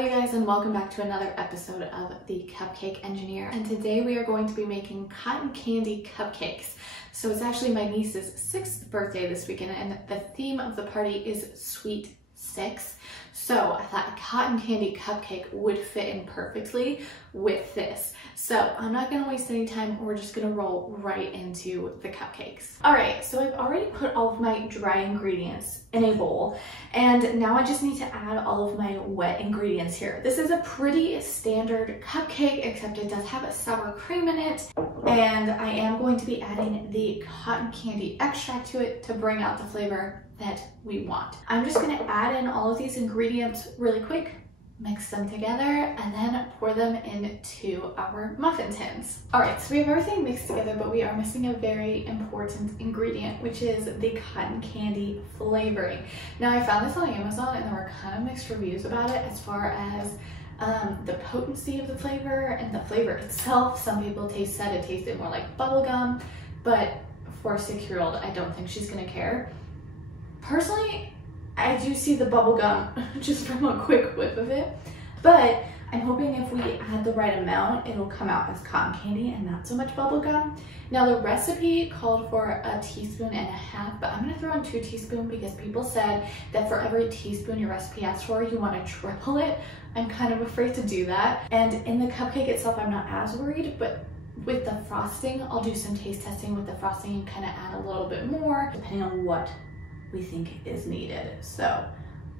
Hello you guys, and welcome back to another episode of the Cupcake Engineer. And today we are going to be making cotton candy cupcakes. So it's actually my niece's 6th birthday this weekend, and the theme of the party is Sweet 6. So I thought a cotton candy cupcake would fit in perfectly with this. So I'm not gonna waste any time, we're just gonna roll right into the cupcakes. All right, so I've already put all of my dry ingredients in a bowl, and now I just need to add all of my wet ingredients here. This is a pretty standard cupcake, except it does have a sour cream in it, and I am going to be adding the cotton candy extract to it to bring out the flavor that we want. I'm just gonna add in all of these ingredients really quick, mix them together, and then pour them into our muffin tins. All right, so we have everything mixed together, but we are missing a very important ingredient, which is the cotton candy flavoring. Now, I found this on Amazon, and there were kind of mixed reviews about it as far as the potency of the flavor and the flavor itself. Some people said it tasted more like bubblegum, but for a 6-year-old, I don't think she's gonna care. Personally, I do see the bubblegum just from a quick whiff of it, but I'm hoping if we add the right amount, it'll come out as cotton candy and not so much bubblegum. Now, the recipe called for 1.5 teaspoons, but I'm gonna throw in 2 teaspoons because people said that for every teaspoon your recipe asks for, you wanna triple it. I'm kind of afraid to do that. And in the cupcake itself, I'm not as worried, but with the frosting, I'll do some taste testing with the frosting and kind of add a little bit more, depending on what we think is needed. So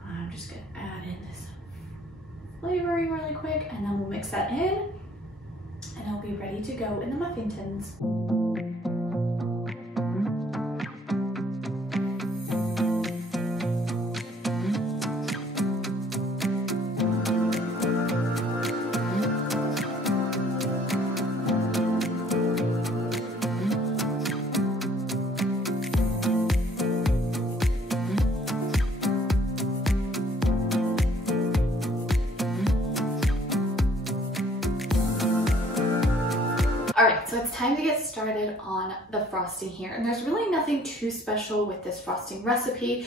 I'm just gonna add in this flavoring really quick, and then we'll mix that in, and it'll be ready to go in the muffin tins. All right, so it's time to get started on the frosting here. And there's really nothing too special with this frosting recipe.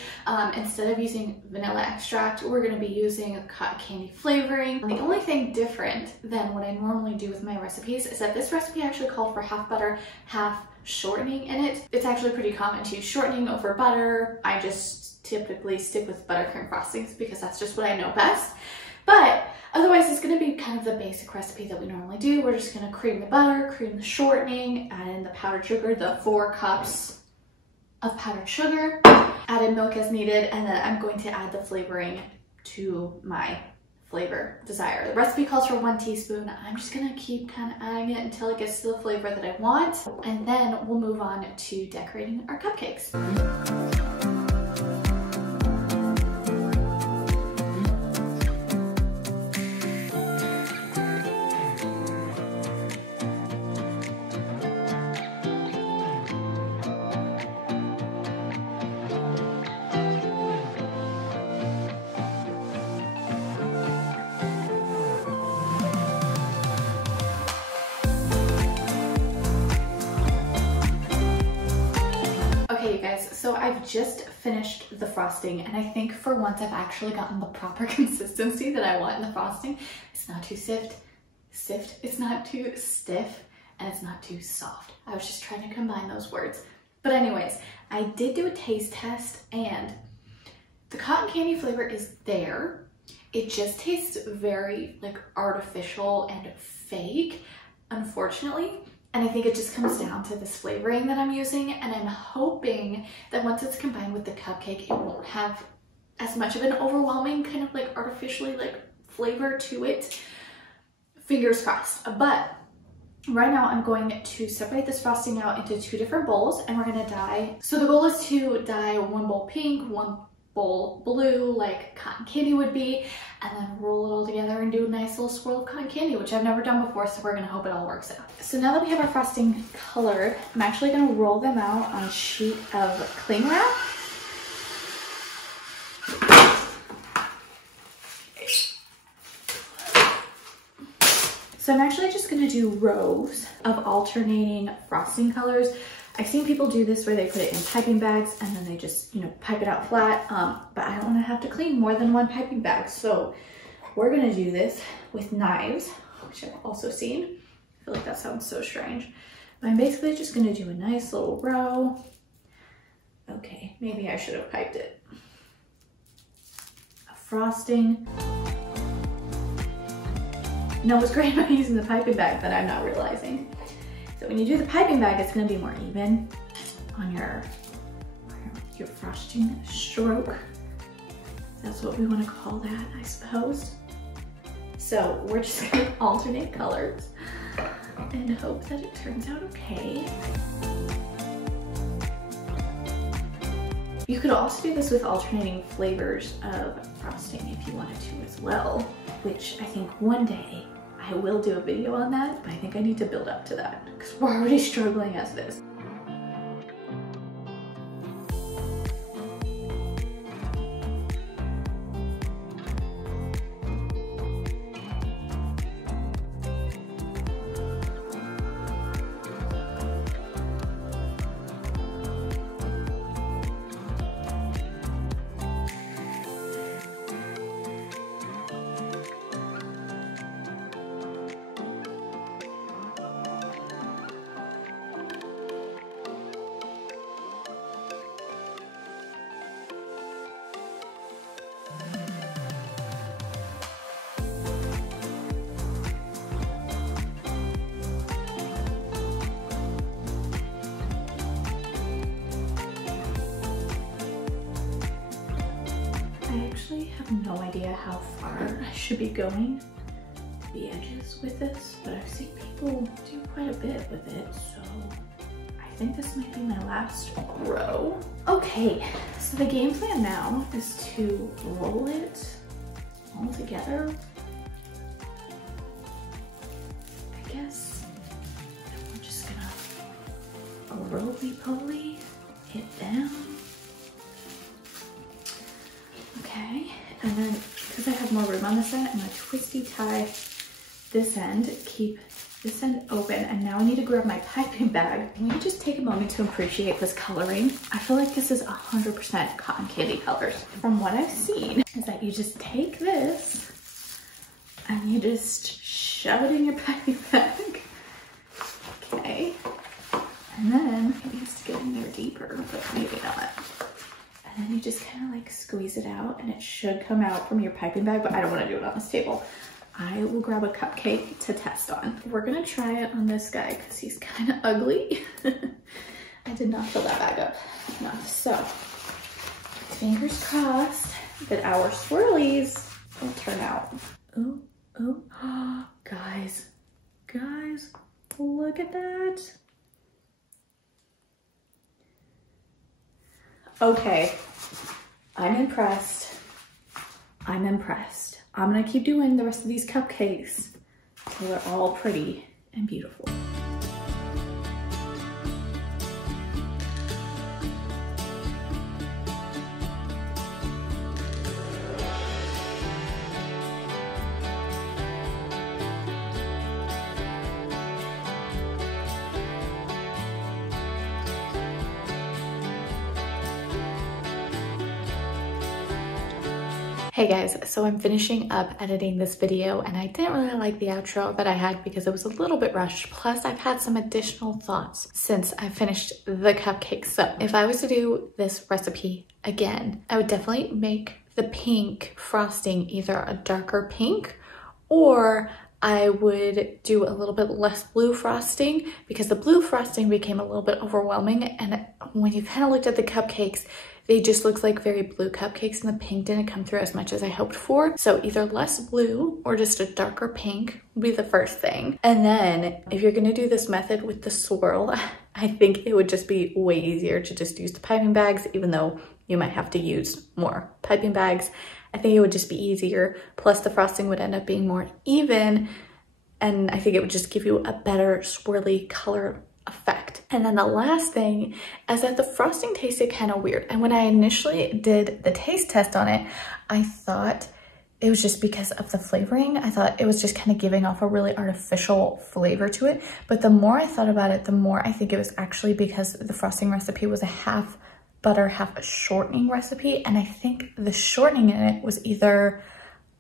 Instead of using vanilla extract, we're gonna be using cotton candy flavoring. The only thing different than what I normally do with my recipes is that this recipe actually called for half butter, half shortening in it. It's actually pretty common to use shortening over butter. I just typically stick with buttercream frostings because that's just what I know best. But otherwise, it's gonna be kind of the basic recipe that we normally do. We're just gonna cream the butter, cream the shortening, add in the powdered sugar, the 4 cups of powdered sugar, add in milk as needed, and then I'm going to add the flavoring to my flavor desire. The recipe calls for 1 teaspoon. I'm just gonna keep kind of adding it until it gets to the flavor that I want, and then we'll move on to decorating our cupcakes. Okay, you guys, so I've just finished the frosting, and I think for once I've actually gotten the proper consistency that I want in the frosting. It's not too it's not too stiff, and it's not too soft. I was just trying to combine those words. But anyways, I did do a taste test, and the cotton candy flavor is there. It just tastes very like artificial and fake, unfortunately. And I think it just comes down to this flavoring that I'm using, and I'm hoping that once it's combined with the cupcake, it won't have as much of an overwhelming kind of like artificially like flavor to it. Fingers crossed. But right now I'm going to separate this frosting out into 2 different bowls, and we're gonna dye. So the goal is to dye 1 bowl pink, 1 bowl blue, like cotton candy would be, and then roll it all together and do a nice little swirl of cotton candy, which I've never done before, so we're gonna hope it all works out. So now that we have our frosting colored, I'm actually gonna roll them out on a sheet of cling wrap. So I'm actually just gonna do rows of alternating frosting colors. I've seen people do this where they put it in piping bags and then they just, pipe it out flat, but I don't want to have to clean more than 1 piping bag. So we're gonna do this with knives, which I've also seen. I feel like that sounds so strange. But I'm basically just gonna do a nice little row. Okay, maybe I should have piped it. A frosting. You know what's great about using the piping bag that I'm not realizing? So when you do the piping bag, it's gonna be more even on your frosting stroke. That's what we want to call that, I suppose. So we're just gonna alternate colors and hope that it turns out okay. You could also do this with alternating flavors of frosting if you wanted to as well, which I think one day I will do a video on that, but I think I need to build up to that because we're already struggling as this. I have no idea how far I should be going to the edges with this, but I've seen people do quite a bit with it, so I think this might be my last row. Okay, so the game plan now is to roll it all together. I guess we're just gonna roly-poly it down. Okay, and then because I have more room on this end, I'm gonna twisty tie this end, keep this end open, and now I need to grab my piping bag. Can you just take a moment to appreciate this coloring? I feel like this is 100% cotton candy colors. From what I've seen is that you just take this and you just shove it in your piping bag. Okay, and then it needs to get in there deeper, but maybe not. And then you just kind of like squeeze it out and it should come out from your piping bag, but I don't want to do it on this table. I will grab a cupcake to test on. We're gonna try it on this guy because he's kind of ugly. I did not fill that bag up enough. So fingers crossed that our swirlies will turn out. Oh, oh, guys, look at that. Okay, I'm impressed. I'm gonna keep doing the rest of these cupcakes until they're all pretty and beautiful. Hey guys, so I'm finishing up editing this video and I didn't really like the outro that I had because it was a little bit rushed. Plus I've had some additional thoughts since I finished the cupcakes. So if I was to do this recipe again, I would definitely make the pink frosting either a darker pink, or I would do a little bit less blue frosting because the blue frosting became a little bit overwhelming, and when you kind of looked at the cupcakes, they just looked like very blue cupcakes and the pink didn't come through as much as I hoped for. So either less blue or just a darker pink would be the first thing. And then if you're gonna do this method with the swirl, I think it would just be way easier to just use the piping bags, even though you might have to use more piping bags. I think it would just be easier. Plus the frosting would end up being more even. And I think it would just give you a better swirly color effect. And then the last thing is that the frosting tasted kind of weird. And when I initially did the taste test on it, I thought it was just because of the flavoring. I thought it was just kind of giving off a really artificial flavor to it. But the more I thought about it, the more I think it was actually because the frosting recipe was a half butter, half shortening recipe. And I think the shortening in it was either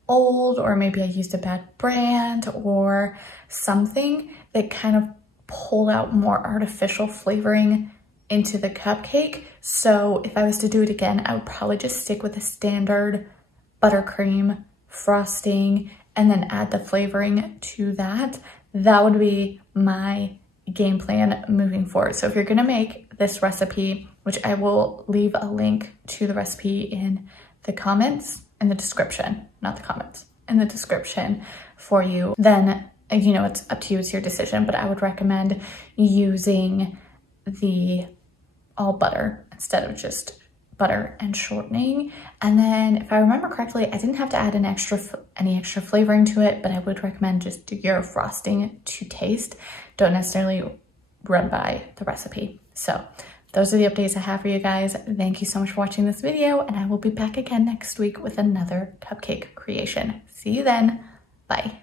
old, or maybe I used a bad brand or something that kind of pulled out more artificial flavoring into the cupcake. So if I was to do it again, I would probably just stick with the standard buttercream frosting and then add the flavoring to that. That would be my game plan moving forward. So if you're gonna make this recipe, which I will leave a link to the recipe in the comments, in the description, not the comments, in the description for you, then, you know, it's up to you, it's your decision, but I would recommend using the all butter instead of just butter and shortening. And then if I remember correctly, I didn't have to add any extra flavoring to it, but I would recommend just do your frosting to taste. Don't necessarily run by the recipe. So those are the updates I have for you guys. Thank you so much for watching this video, and I will be back again next week with another cupcake creation. See you then. Bye.